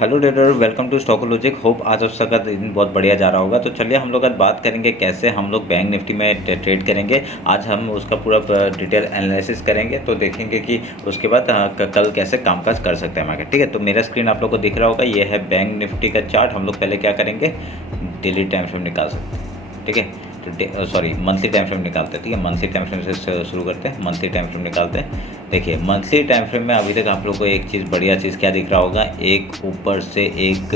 Hello trader, welcome to stock logic. Hope आज आप सबका दिन बहुत बढ़िया जा रहा होगा। तो चलिए हम लोग आज बात करेंगे कैसे हम लोग बैंक निफ्टी में ट्रेड करेंगे। आज हम उसका पूरा डिटेल एनालिसिस करेंगे, तो देखेंगे कि उसके बाद कल कैसे कामकाज कर सकते हैं मार्केट। ठीक है, तो मेरा स्क्रीन आप लोग को दिख रहा होगा, ये है बैंक निफ्टी का चार्ट। हम लोग पहले क्या करेंगे, डेली टाइम फ्रेम निकाल सकते हैं। ठीक है, तो सॉरी मंथली टाइम फ्रेम निकालते हैं। ठीक है, मंथली टाइम फ्रेम से शुरू करते हैं। मंथली टाइम फ्रेम निकालते हैं। देखिए मंथली टाइम फ्रेम में अभी तक आप लोग को एक चीज़, बढ़िया चीज़ क्या दिख रहा होगा, एक ऊपर से एक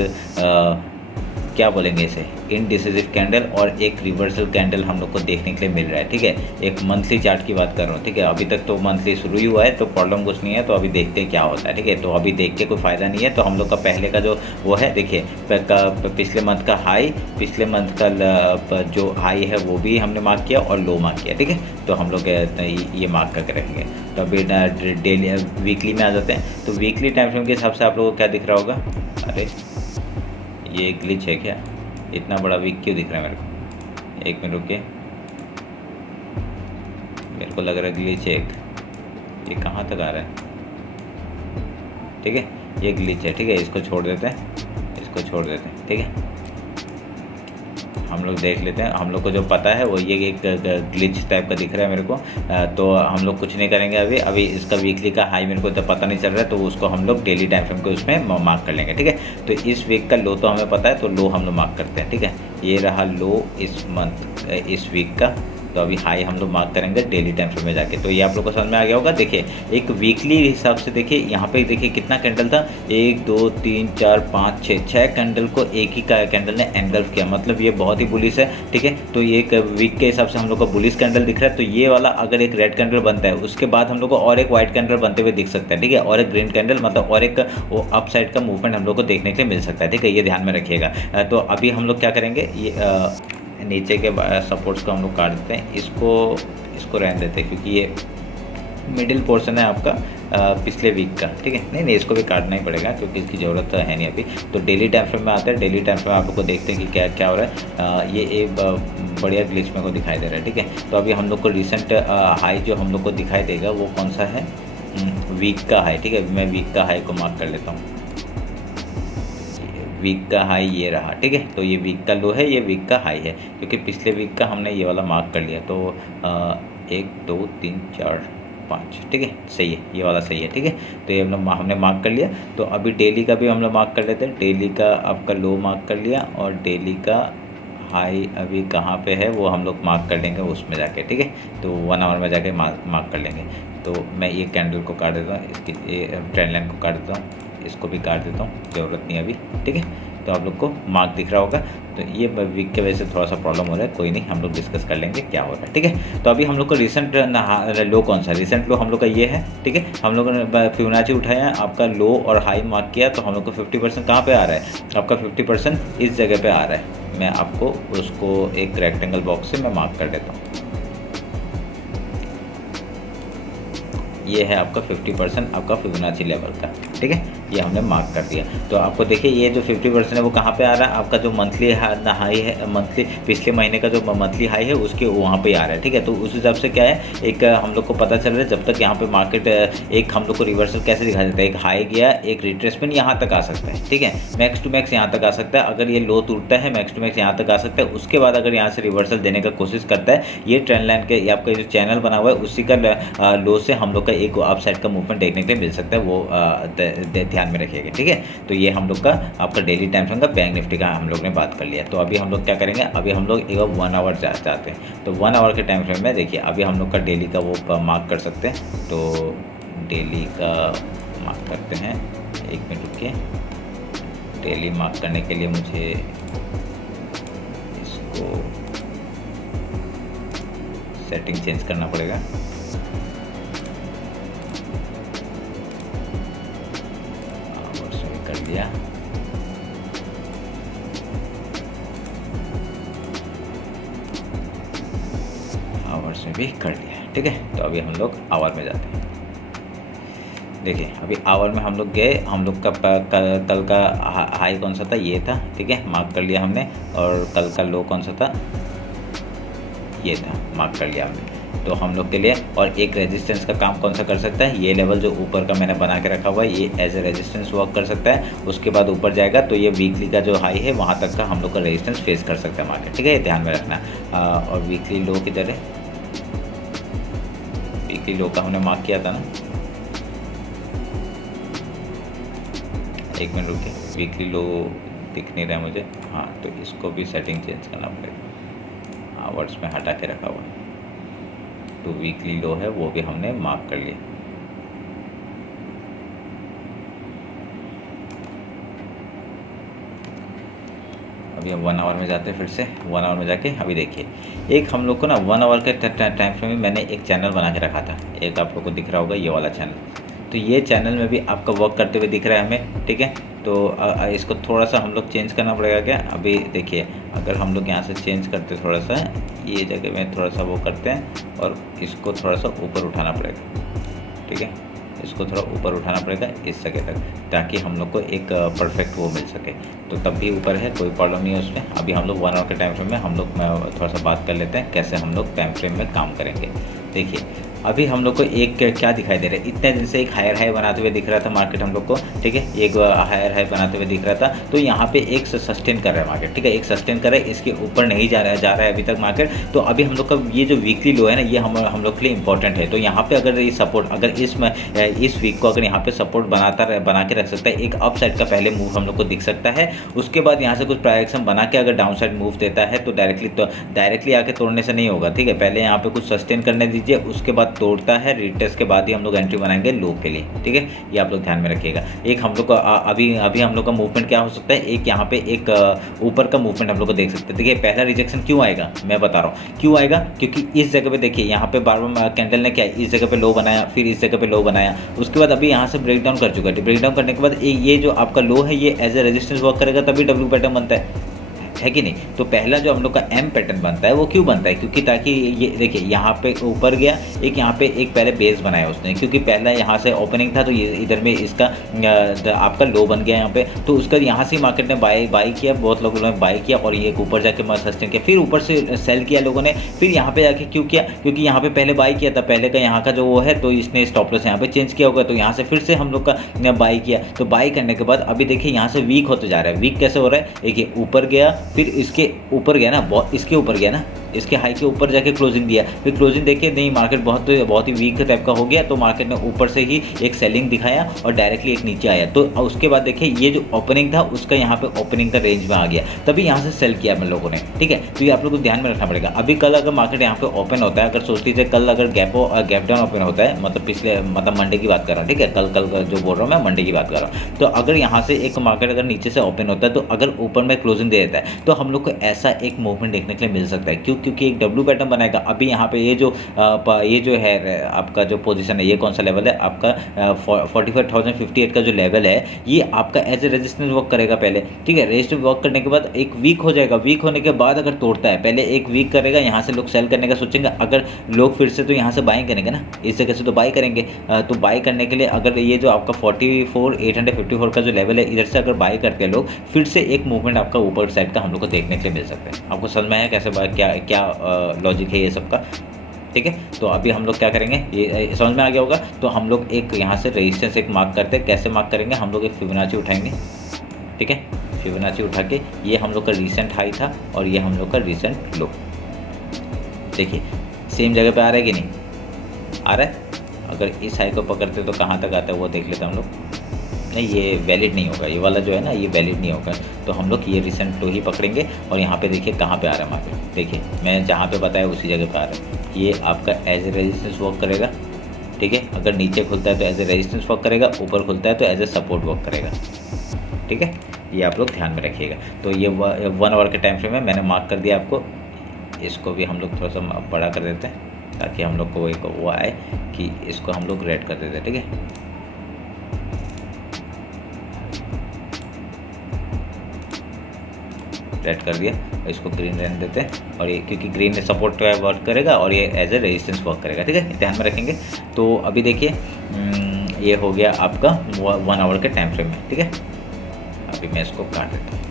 क्या बोलेंगे इसे, इनडिसिसिव कैंडल और एक रिवर्सल कैंडल हम लोग को देखने के लिए मिल रहा है। ठीक है, एक मंथली चार्ट की बात कर रहा हूँ। ठीक है, अभी तक तो मंथली शुरू ही हुआ है, तो प्रॉब्लम कुछ नहीं है। तो अभी देखते हैं क्या होता है। ठीक है, तो अभी देख के कोई फ़ायदा नहीं है। तो हम लोग का पहले का जो वो है, देखिए पिछले मंथ का हाई, पिछले मंथ का जो हाई है वो भी हमने मार्क किया और लो मार्क किया। ठीक है, तो हम लोग ये मार्क करके रखेंगे। तो अभी डेली वीकली में आ जाते हैं। तो वीकली टाइम फ्रेम के हिसाब से आप लोगों को क्या दिख रहा होगा, अरे ये ग्लिच है क्या, इतना बड़ा वीक क्यों दिख रहा है मेरे को। एक मिनट रुकिए, मेरे को लग रहा है ग्लिच है एक, ये कहाँ तक आ रहा है। ठीक है, ये ग्लिच है। ठीक है, इसको छोड़ देते हैं, इसको छोड़ देते हैं। ठीक है, हम लोग देख लेते हैं। हम लोग को जो पता है वो ये एक ग्लिच टाइप का दिख रहा है मेरे को। तो हम लोग कुछ नहीं करेंगे अभी। अभी इसका वीकली का हाई मेरे को तो पता नहीं चल रहा है, तो उसको हम लोग डेली टाइम फ्रेम को उसमें मार्क कर लेंगे। ठीक है, तो इस वीक का लो तो हमें पता है, तो लो हम लोग मार्क करते हैं। ठीक है, ये रहा लो इस मंथ, इस वीक का। तो अभी हाई हम लोग मार्क करेंगे डेली टाइम फ्रेम में जाके। तो ये आप लोग को समझ में आ गया होगा। देखिए एक वीकली हिसाब से देखिए यहाँ पे देखिए कितना कैंडल था, 1 2 3 4 5 6 कैंडल को एक ही का कैंडल ने एंगल्फ किया, मतलब ये बहुत ही बुलिश है। ठीक है, तो ये एक वीक के हिसाब से हम लोग को बुलिश कैंडल दिख रहा है। तो ये वाला अगर एक रेड कैंडल बनता है, उसके बाद हम लोग को और एक व्हाइट कैंडल बनते हुए दिख सकता है। ठीक है, और एक ग्रीन कैंडल, मतलब और एक वो अप साइड का मूवमेंट हम लोग को देखने के लिए मिल सकता है। ठीक है, ये ध्यान में रखिएगा। तो अभी हम लोग क्या करेंगे, ये नीचे के सपोर्ट्स को हम लोग काट देते हैं, इसको रहने देते हैं, क्योंकि ये मिडिल पोर्शन है आपका पिछले वीक का। ठीक है, नहीं इसको भी काटना ही पड़ेगा, क्योंकि इसकी ज़रूरत तो है नहीं अभी। तो डेली टाइम फ्रेम में आते हैं। डेली टाइम फ्रेम आप लोग को देखते हैं कि क्या क्या हो रहा है। ये एक बढ़िया ग्लिच मेरे को दिखाई दे रहा है। ठीक है, तो अभी हम लोग को रिसेंट हाई जो हम लोग को दिखाई देगा वो कौन सा है, वीक का हाई। ठीक है, मैं वीक का हाई को मार्क कर लेता हूँ। वीक का हाई ये रहा। ठीक है, तो ये वीक का लो है, ये वीक का हाई है, क्योंकि पिछले वीक का हमने ये वाला मार्क कर लिया। तो 1 2 3 4 5, ठीक है, सही है, ये वाला सही है। ठीक है, तो ये हमने मार्क कर लिया। तो अभी डेली का भी हम लोग मार्क कर लेते हैं। डेली का आपका लो मार्क कर लिया, और डेली का हाई अभी कहाँ पे है वो हम लोग मार्क कर लेंगे उसमें जाके। ठीक है, तो 1 आवर में जाके मार्क कर लेंगे। तो मैं ये कैंडल को काट देता हूँ, इसकी ट्रेंड लाइन को काट देता हूँ, इसको भी काट देता हूँ, ज़रूरत नहीं अभी। ठीक है, तो आप लोग को मार्क दिख रहा होगा। तो ये वीक के वजह से थोड़ा सा प्रॉब्लम हो रहा है, कोई नहीं, हम लोग डिस्कस कर लेंगे क्या हो रहा है। ठीक है, तो अभी हम लोग को रिसेंट लो कौन सा, रिसेंट लो हम लोग का ये है। ठीक है, हम लोगों ने फिबोनाची उठाया, आपका लो और हाई मार्क किया, तो हम लोग को 50% कहाँ पे आ रहा है, आपका 50% इस जगह पे आ रहा है। मैं आपको उसको एक रेक्टेंगल बॉक्स से मैं मार्क कर देता हूँ। ये है आपका 50% आपका फिबोनाची लेवल का। ठीक है, ये हमने मार्क कर दिया। तो आपको देखिए ये जो 50% है वो कहाँ पे आ रहा है, आपका जो मंथली हाई है, मंथली पिछले महीने का जो मंथली हाई है उसके वहाँ पे आ रहा है। ठीक है, तो उस हिसाब से क्या है, एक हम लोग को पता चल रहा है जब तक यहाँ पे मार्केट एक हम लोग को रिवर्सल कैसे दिखा देता है, एक हाई गया, एक रिट्रेसमेंट यहाँ तक आ सकता है। ठीक है, मैक्स टू मैक्स यहाँ तक आ सकता है। अगर ये लो टूटता है, मैक्स टू मैक्स यहाँ तक आ सकता है। उसके बाद अगर यहाँ से रिवर्सल देने का कोशिश करता है, ये ट्रेंड लाइन के आपका जो चैनल बना हुआ है उसी का लो से हम लोग का एक अप साइड का मूवमेंट देखने के लिए मिल सकता है, वो ध्यान में रखिएगा। ठीक है, तो ये हम लोग का आपका डेली टाइम फ्रेम का बैंक निफ्टी का हम लोग ने बात कर लिया। तो अभी हम लोग क्या करेंगे, अभी हम लोग एक 1 आवर जाते हैं। तो 1 आवर के टाइम फ्रेम में देखिए अभी हम लोग का डेली का वो मार्क कर सकते हैं। तो डेली का मार्क करते हैं, 1 मिनट रुकिए। डेली मार्क करने के लिए मुझे इसको सेटिंग चेंज करना पड़ेगा। कर दिया, आवर्स में भी कर लिया। ठीक है, तो अभी हम लोग आवर में जाते हैं। देखिए अभी आवर में हम लोग गए, हम लोग का कल का हाई कौन सा था, ये था। ठीक है, मार्क कर लिया हमने। और कल का लो कौन सा था, ये था, मार्क कर लिया हमने। तो हम लोग के लिए। और एक रेजिस्टेंस का काम कौन सा कर सकता है, ये लेवल जो ऊपर का मैंने बना के रखा हुआ है ये एज ए रेजिस्टेंस वर्क कर सकता है। उसके बाद ऊपर जाएगा तो ये वीकली का जो हाई है वहाँ तक का हम लोग का रेजिस्टेंस फेस कर सकता है मार्केट, ठीक है, ये ध्यान में रखना। और वीकली लो किधर है, वीकली लो का हमने मार्क किया था ना, एक मिनट रुकिए, वीकली लो दिख नहीं रहा है मुझे। हाँ तो इसको भी सेटिंग चेंज करना पड़ेगा, आवर्स में हटा के रखा हुआ है। तो वीकली लो है वो भी हमने मार्क कर लिया। अभी हम 1 आवर में जाते हैं, फिर से 1 आवर में जाके अभी देखिए, एक हम लोग को ना 1 आवर के टाइम फ्रेम में मैंने एक चैनल बना के रखा था, एक आप लोग को दिख रहा होगा ये वाला चैनल। तो ये चैनल में भी आपका वर्क करते हुए दिख रहा है हमें, ठीक है। तो इसको थोड़ा सा हम लोग चेंज करना पड़ेगा क्या, अभी देखिए अगर हम लोग यहाँ से चेंज करते थोड़ा सा, ये जगह में थोड़ा सा वो करते हैं और इसको थोड़ा सा ऊपर उठाना पड़ेगा, ठीक है, इसको थोड़ा ऊपर उठाना पड़ेगा इस जगह तक, ताकि हम लोग को एक परफेक्ट वो मिल सके। तो तब भी ऊपर है, कोई प्रॉब्लम नहीं है उसमें। अभी हम लोग 1 आवर के टाइम फ्रेम में हम लोग थोड़ा सा बात कर लेते हैं कैसे हम लोग टाइम फ्रेम में काम करेंगे। देखिए अभी हम लोग को एक क्या दिखाई दे रहा है, इतने दिन से एक हायर हाई बनाते हुए दिख रहा था मार्केट हम लोग को, ठीक है, एक हायर हाई बनाते हुए दिख रहा था। तो यहाँ पे एक सस्टेन कर रहा है मार्केट, ठीक है, एक सस्टेन कर रहा है, इसके ऊपर नहीं जा रहा है अभी तक मार्केट। तो अभी हम लोग का ये जो वीकली लो है ना, ये हम लोग के लिए इंपॉर्टेंट है। तो यहाँ पे अगर ये सपोर्ट, अगर इस वीक को अगर यहाँ पे सपोर्ट बना के रख सकता है, एक अप साइड का पहले मूव हम लोग को दिख सकता है। उसके बाद यहाँ से कुछ प्राइस बना के अगर डाउन साइड मूव देता है तो डायरेक्टली आके तोड़ने से नहीं होगा, ठीक है, पहले यहाँ पे कुछ सस्टेन करने दीजिए, उसके बाद तोड़ता है, रिटेस्ट के बाद ही हम लोग एंट्री बनाएंगे लो के लिए, ठीक है, ये आप लोग ध्यान में रखिएगा। एक हम लोग का अभी हम लोग का मूवमेंट क्या हो सकता है, एक यहाँ पे एक ऊपर का मूवमेंट हम लोग को देख सकते हैं। देखिए पहला रिजेक्शन क्यों आएगा, मैं बता रहा हूँ क्यों आएगा, क्योंकि इस जगह पे देखिए यहाँ पे बार बार कैंडल ने क्या इस जगह पे लो बनाया, फिर इस जगह पे लो बनाया, उसके बाद अभी यहाँ से ब्रेक डाउन कर चुका है। ब्रेक डाउन करने के बाद ये जो आपका लो है ये एज ए रेजिस्टेंस वर्क करेगा, तभी डब्ल्यू पैटर्न बनता है कि नहीं। तो पहला जो हम लोग का एम पैटर्न बनता है वो क्यों बनता है, क्योंकि ताकि ये देखिए यहाँ पे ऊपर गया, एक यहाँ पे एक पहले बेस बनाया उसने, क्योंकि पहला यहाँ से ओपनिंग था तो ये इधर में इसका आपका लो बन गया यहाँ पे। तो उसका यहाँ से मार्केट ने बाई किया, बहुत लोगों ने बाई किया और ये ऊपर जाके सस्टेन किया, फिर ऊपर से सेल किया लोगों ने, फिर यहाँ पे जाके क्यों किया, क्योंकि यहाँ पे पहले बाई किया था, पहले का यहाँ का जो वो है, तो इसने स्टॉप लॉस यहाँ पे चेंज किया होगा, तो यहाँ से फिर से हम लोग का बाई किया। तो बाई करने के बाद अभी देखिए यहाँ से वीक होते जा रहा है। वीक कैसे हो रहा है, देखिए ऊपर गया, फिर इसके ऊपर गया ना, इसके ऊपर गया ना, इसके हाई के ऊपर जाके क्लोजिंग दिया, फिर क्लोजिंग देखिए नहीं, मार्केट बहुत ही वीक टाइप का हो गया। तो मार्केट ने ऊपर से ही एक सेलिंग दिखाया और डायरेक्टली एक नीचे आया। तो उसके बाद देखिए ये जो ओपनिंग था उसका यहाँ पे ओपनिंग का रेंज में आ गया, तभी यहाँ से सेल किया हम लोगों ने, ठीक है। तो ये आप लोग को ध्यान में रखना पड़ेगा। अभी कल अगर मार्केट यहाँ पे ओपन होता है, अगर सोच लीजिए कल अगर गैप डाउन ओपन होता है, मतलब मंडे की बात कर रहा हूँ, ठीक है, कल जो बोल रहा हूँ मैं मंडे की बात कर रहा हूँ। तो अगर यहाँ से एक मार्केट अगर नीचे से ओपन होता है, तो अगर ऊपर में क्लोजिंग दे देता है, तो हम लोग को ऐसा एक मूवमेंट देखने के लिए मिल सकता है। क्योंकि एक डब्ल्यू पैटर्न बनाएगा। अभी यहाँ पे ये जो है आपका जो पोजीशन है, ये कौन सा लेवल है आपका 45,058 का जो लेवल है, ये आपका एज ए रेजिस्टेंस वर्क करेगा पहले, ठीक है। रेजिस्टेंस वर्क करने के बाद एक वीक हो जाएगा, वीक होने के बाद अगर तोड़ता है, पहले एक वीक करेगा, यहाँ से लोग सेल करने का सोचेंगे, अगर लोग फिर से तो यहाँ से बाइंग करेंगे ना, इस जगह से तो बाई करेंगे। तो बाई करने के लिए अगर ये जो आपका 44,854 का जो लेवल है, इधर से अगर बाई करते हैं लोग, फिर से एक मूवमेंट आपका ऊपर साइड का हम लोग को देखने के लिए मिल सकता है। आपको समझ में आया कैसे क्या लॉजिक है ये सबका, ठीक है। तो अभी हम लोग क्या करेंगे, ये समझ में आ गया होगा। तो हम लोग एक यहाँ से रेजिस्टेंस एक मार्क करते हैं। कैसे मार्क करेंगे, हम लोग एक फिबोनाची उठाएंगे, ठीक है। फिबोनाची उठा के ये हम लोग का रीसेंट हाई था और ये हम लोग का रीसेंट लो, देखिए सेम जगह पे आ रहा है कि नहीं आ रहा है। अगर इस हाई को पकड़ते तो कहाँ तक आता है वो देख लेते हम लोग। नहीं, ये वैलिड नहीं होगा, ये वाला जो है ना ये वैलिड नहीं होगा। तो हम लोग ये रिसेंट लो ही पकड़ेंगे और यहाँ पे देखिए कहाँ पे आ रहा है मार्केट, देखिए मैं जहाँ पे बताया उसी जगह पे आ रहा है। ये आपका एज ए रेजिस्टेंस वर्क करेगा, ठीक है। अगर नीचे खुलता है तो एज ए रेजिस्टेंस वर्क करेगा, ऊपर खुलता है तो एज ए सपोर्ट वर्क करेगा, ठीक है। ये आप लोग ध्यान में रखिएगा। तो ये 1 आवर के टाइम फ्रेम में मैंने मार्क कर दिया आपको। इसको भी हम लोग थोड़ा सा बड़ा कर देते हैं ताकि हम लोग को एक वो आए कि इसको हम लोग रेड कर देते हैं, ठीक है। रेड कर दिया, इसको ग्रीन रहने देते हैं। और ये क्योंकि ग्रीन सपोर्ट वर्क करेगा और ये एज ए रेजिस्टेंस वर्क करेगा, ठीक है, ध्यान में रखेंगे। तो अभी देखिए ये हो गया आपका 1 आवर के टाइम फ्रेम में, ठीक है। अभी मैं इसको काट देता हूँ।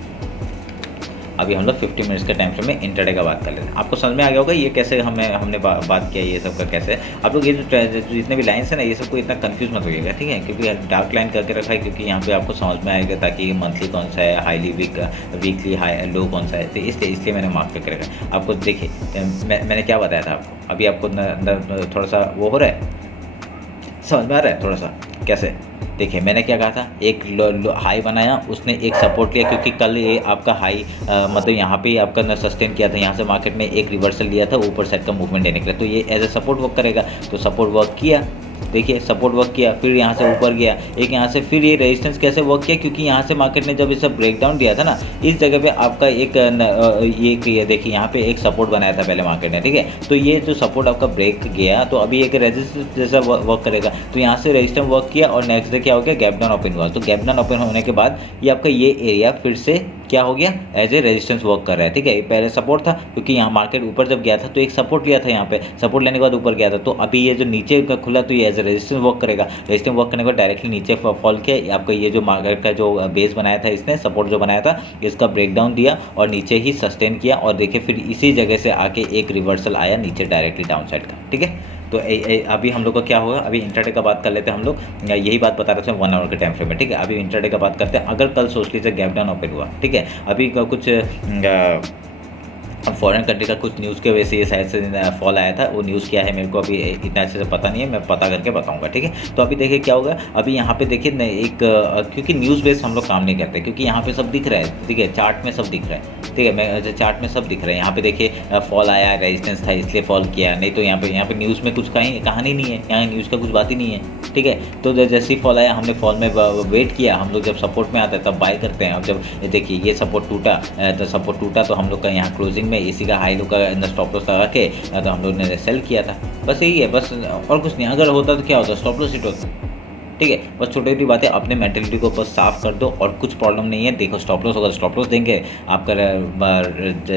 अभी हम लोग 50 मिनट्स के टाइम फ्रेम में इंटरडे का बात कर लेते हैं। आपको समझ में आ गया होगा ये कैसे हमने बात किया ये सब का कैसे। आप लोग ये जो जितने भी लाइन्स है ना ये सबको इतना कंफ्यूज मत होइएगा, ठीक है, क्योंकि डार्क लाइन करके रखा है क्योंकि यहाँ पे आपको समझ में आएगा ताकि मंथली कौन सा है, हाईली वीकली हाई लो कौन सा है, तो इसलिए मैंने मार्क करके रखा है। आपको देखिए मैंने क्या बताया था आपको, अभी आपको अंदर थोड़ा सा वो हो रहा है, समझ में आ रहा है थोड़ा सा कैसे। देखिए मैंने क्या कहा था, एक हाई बनाया, उसने एक सपोर्ट लिया क्योंकि कल ये आपका हाई मतलब यहाँ पे आपका सस्टेन किया था, यहाँ से मार्केट में एक रिवर्सल लिया था ऊपर साइड का मूवमेंट देने के लिए, तो ये एज ए सपोर्ट वर्क करेगा। तो सपोर्ट वर्क किया, देखिए सपोर्ट वर्क किया, फिर यहाँ से ऊपर गया, एक यहाँ से फिर ये रेजिस्टेंस कैसे वर्क किया, क्योंकि यहाँ से मार्केट ने जब इसे ब्रेकडाउन दिया था ना, इस जगह पे आपका एक ये देखिए यहाँ पे एक सपोर्ट बनाया था पहले मार्केट ने, ठीक है। तो ये जो सपोर्ट आपका ब्रेक गया तो अभी एक रेजिस्टेंस जैसा वर्क करेगा, तो यहाँ से रेजिस्टेंस वर्क किया और नेक्स्ट डे क्या हो गया, गैप डाउन ओपन हुआ। तो गैप डाउन ओपन होने के बाद ये आपका ये एरिया फिर से क्या हो गया, एज ए रेजिस्टेंस वर्क कर रहा है, ठीक है। पहले सपोर्ट था क्योंकि यहाँ मार्केट ऊपर जब गया था तो एक सपोर्ट लिया था, यहाँ पे सपोर्ट लेने के बाद ऊपर गया था, तो अभी ये जो नीचे का खुला तो ये एज ए रेजिस्टेंस वर्क करेगा। रेजिस्टेंस वर्क करने के बाद डायरेक्टली नीचे फॉल किया, आपका ये जो मार्केट का जो बेस बनाया था इसने सपोर्ट जो बनाया था इसका ब्रेकडाउन दिया और नीचे ही सस्टेन किया, और देखिए फिर इसी जगह से आके एक रिवर्सल आया नीचे डायरेक्टली डाउन साइड का, ठीक है। तो अभी हम लोग का क्या होगा, अभी इंट्राडे का बात कर लेते हैं हम लोग, यही बात बता रहे थे 1 आवर के टाइम फ्रेम में, ठीक है। अभी इंट्राडे का बात करते हैं। अगर कल सोच लीजिए गैप डाउन ओपन हुआ, ठीक है, अभी कुछ फॉरेन कंट्री का कुछ न्यूज़ के वजह से ये शायद से फॉल आया था, वो न्यूज़ क्या है मेरे को अभी इतना अच्छे से पता नहीं है, मैं पता करके बताऊंगा, ठीक है। तो अभी देखिए क्या होगा, अभी यहाँ पे देखिए एक क्योंकि न्यूज़ बेस्ड हम लोग काम नहीं करते, क्योंकि यहाँ पे सब दिख रहा है, ठीक है, चार्ट में सब दिख रहा है, ठीक है, मैं चार्ट में सब दिख रहा है। यहाँ पे देखिए फॉल आया, रेजिस्टेंस था इसलिए फॉल किया, नहीं तो यहाँ पे न्यूज़ में कुछ कहानी नहीं है, यहाँ न्यूज़ का कुछ बात ही नहीं है, ठीक है। तो जैसे ही फॉल आया हमने फॉल में वेट किया, हम लोग जब सपोर्ट में आता है तब बाय करते हैं। अब जब देखिए ये सपोर्ट टूटा, तो सपोर्ट टूटा तो हम लोग का यहाँ क्लोजिंग में इसी का हाई लो का स्टॉप लॉस लगा के तो हम लोग ने सेल किया था, बस यही है, बस और कुछ नहीं। अगर होता तो क्या होता, स्टॉप लॉस हिट होता, ठीक है। बस छोटी छोटी बातें, अपने मेंटेलिटी को बस साफ कर दो और कुछ प्रॉब्लम नहीं है। देखो स्टॉप लॉस होगा तो स्टॉप लॉस देंगे, आपका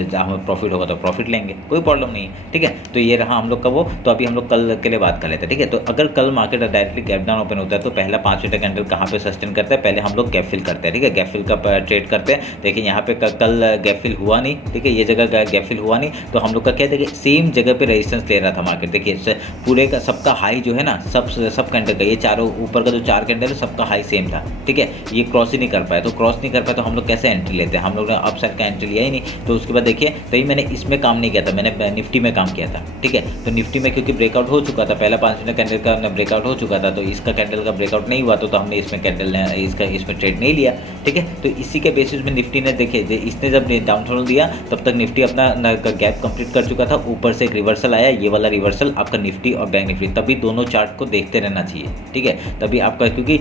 जहाँ प्रॉफिट होगा तो प्रॉफिट लेंगे, कोई प्रॉब्लम नहीं है, ठीक है। तो ये रहा हम लोग का वो। तो अभी हम लोग कल के लिए बात कर लेते हैं, ठीक है। तो अगर कल market directly gap down open होता है तो पहला 5 मिनट कैंडल कहाँ पे सस्टेन करता है, पहले हम लोग गैप फिल करते हैं, ठीक है। गैप फिल का ट्रेड करते हैं। देखिए यहाँ पे कल गैप फिल हुआ नहीं, ठीक है, ये जगह गैप फिल हुआ नहीं, तो हम लोग का क्या, देखिए सेम जगह पे रेजिस्टेंस ले रहा था मार्केट। देखिए पूरे का सबका हाई जो है ना, सब कैंडल का, ये चारों ऊपर का जो 4 कैंडल है सबका हाई सेम था, ठीक है। ये क्रॉस ही नहीं कर पाया, तो क्रॉस नहीं कर पाया तो हम लोग कैसे एंट्री लेते हैं, हम लोग ने अप साइड का एंट्री लिया ही नहीं। तो उसके बाद देखिए तभी मैंने इसमें काम नहीं किया था, मैंने निफ्टी में काम किया था, ठीक है। तो निफ्टी में क्योंकि ब्रेकआउट हो चुका था, पहला 5 मिनट कैंडल का ब्रेकआउट हो चुका था, तो इसका कैंडल का ब्रेकआउट नहीं हुआ तो हमने इसमें कैंडल इसमें ट्रेड नहीं लिया, ठीक है। तो इसी के बेसिस में निफ्टी ने देखिए इसने जब डाउनफॉल दिया तब तक निफ्टी अपना गैप कंप्लीट कर चुका था, ऊपर से एक रिवर्सल आया, ये वाला रिवर्सल आपका निफ्टी और बैंक निफ्टी, तभी दोनों चार्ट को देखते रहना चाहिए, ठीक है। तभी आपका क्योंकि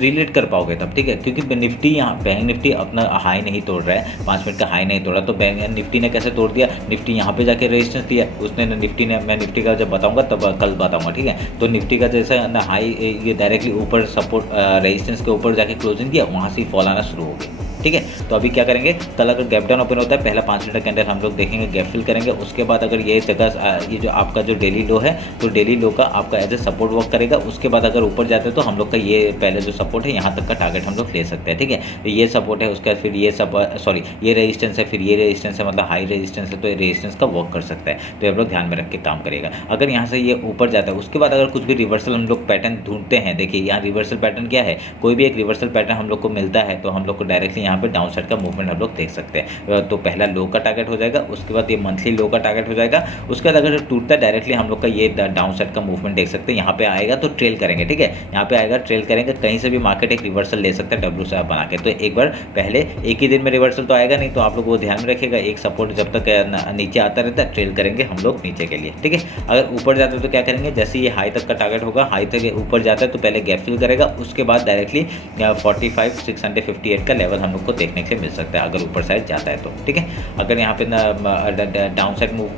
रिलेट कर पाओगे तब, ठीक है। क्योंकि निफ्टी यहाँ बैंक निफ्टी अपना हाई नहीं तोड़ रहा है, 5 मिनट का हाई नहीं तोड़ा, तो बैंक निफ्टी ने कैसे तोड़ दिया, निफ्टी यहाँ पे जाके रेजिस्टेंस दिया उसने, निफ्टी ने, मैं निफ्टी का जब बताऊंगा तब कल बताऊंगा, ठीक है। तो निफ्टी का जैसा हाई ये डायरेक्टली ऊपर सपोर्ट रेजिस्टेंस के ऊपर जाके क्लोजिंग दिया, वहाँ से फॉल आना शुरू हो गया, ठीक है। तो अभी क्या करेंगे, कल अगर गैप डाउन ओपन होता है पहला 5 मिनट कैंडल हम लोग देखेंगे, गैप फिल करेंगे, उसके बाद अगर ये जगह ये जो आपका जो डेली लो है तो डेली लो का आपका एज ए सपोर्ट वर्क करेगा। उसके बाद अगर ऊपर जाते हैं तो हम लोग का ये पहले जो सपोर्ट है यहाँ तक का टारगेट हम लोग ले सकते हैं, ठीक है। तो ये सपोर्ट है, उसके बाद फिर ये ये रेजिस्टेंस है, फिर ये रेजिस्टेंस है, मतलब हाई रेजिस्टेंस है, तो ये रेजिस्टेंस का वर्क कर सकता है। तो ये हम लोग ध्यान में रख के काम करेगा। अगर यहाँ से ये ऊपर जाता है उसके बाद अगर कुछ भी रिवर्सल हम लोग पैटर्न ढूंढते हैं, देखिए यहाँ रिवर्सल पैटर्न क्या है, कोई भी एक रिवर्सल पैटर्न हम लोग को मिलता है तो हम लोग को डायरेक्टली यहाँ पे डाउन साइड का मूवमेंट हम लोग देख सकते हैं। तो पहला लो का टारगेट हो जाएगा, उसके बाद ये मंथली लो का टारगेट हो जाएगा, उसके बाद अगर टूटता है डायरेक्टली हम लोग का ये डाउन साइड का मूवमेंट देख सकते हैं। यहाँ पे आएगा तो ट्रेल करेंगे, ठीक है, यहाँ पे आएगा ट्रेल करेंगे, कहीं से भी मार्केट एक रिवर्सल ले सकता है डब्ल्यू से बना के। तो एक बार पहले एक ही दिन में रिवर्सल तो आएगा नहीं, तो आप लोग वो ध्यान में रखिएगा, एक सपोर्ट जब तक नीचे आता रहता है ट्रेल करेंगे हम लोग नीचे के लिए, ठीक है। अगर ऊपर जाते हैं तो क्या करेंगे, जैसे ये हाई तक का टारगेट होगा, हाई तक ऊपर जाता है तो पहले गैप फिल करेगा, उसके बाद डायरेक्टली 45,658 का लेवल हम लोग को देखने के लिए मिल सकता है अगर ऊपर साइड जाता है तो, ठीक है। अगर यहाँ पे down side move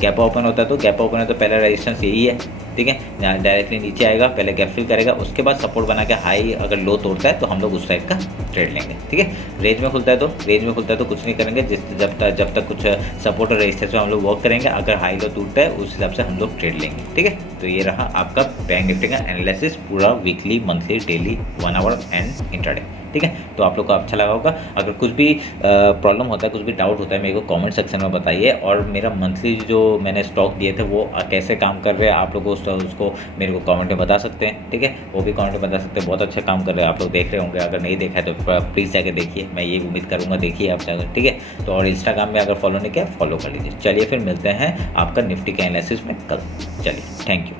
gap open होता है तो गैप ओपन है तो पहला रेजिस्टेंस यही है, ठीक है। डायरेक्टली नीचे आएगा, पहले गैप फिल करेगा, उसके बाद सपोर्ट बना के हाई अगर लो तोड़ता है तो हम लोग उस साइड का ट्रेड लेंगे, ठीक है। रेंज में खुलता है तो कुछ नहीं करेंगे, जब तक कुछ सपोर्ट और रेजिस्टेंस में हम लोग वर्क करेंगे, अगर हाई लो टूटता है उस हिसाब से हम लोग ट्रेड लेंगे, ठीक है। तो ये रहा आपका बैंक निफ्टी का एनालिसिस, पूरा weekly, monthly, daily, 1 our and intraday. ठीक है। तो आप लोग को अच्छा लगा होगा। अगर कुछ भी प्रॉब्लम होता है, कुछ भी डाउट होता है, मेरे को कमेंट सेक्शन में बताइए। और मेरा मंथली जो मैंने स्टॉक दिए थे वो कैसे काम कर रहे हैं आप लोग उसको मेरे को कमेंट में बता सकते हैं, ठीक है। वो भी कमेंट में बता सकते हैं, बहुत अच्छा काम कर रहे हैं आप लोग, देख रहे होंगे। अगर नहीं देखा है तो प्लीज़ जाकर देखिए, मैं ये उम्मीद करूँगा देखिए आप जाकर, ठीक है। तो और इंस्टाग्राम में अगर फॉलो नहीं किया फॉलो कर लीजिए। चलिए फिर मिलते हैं आपका निफ्टी के एनालिसिस में कल। चलिए, थैंक यू।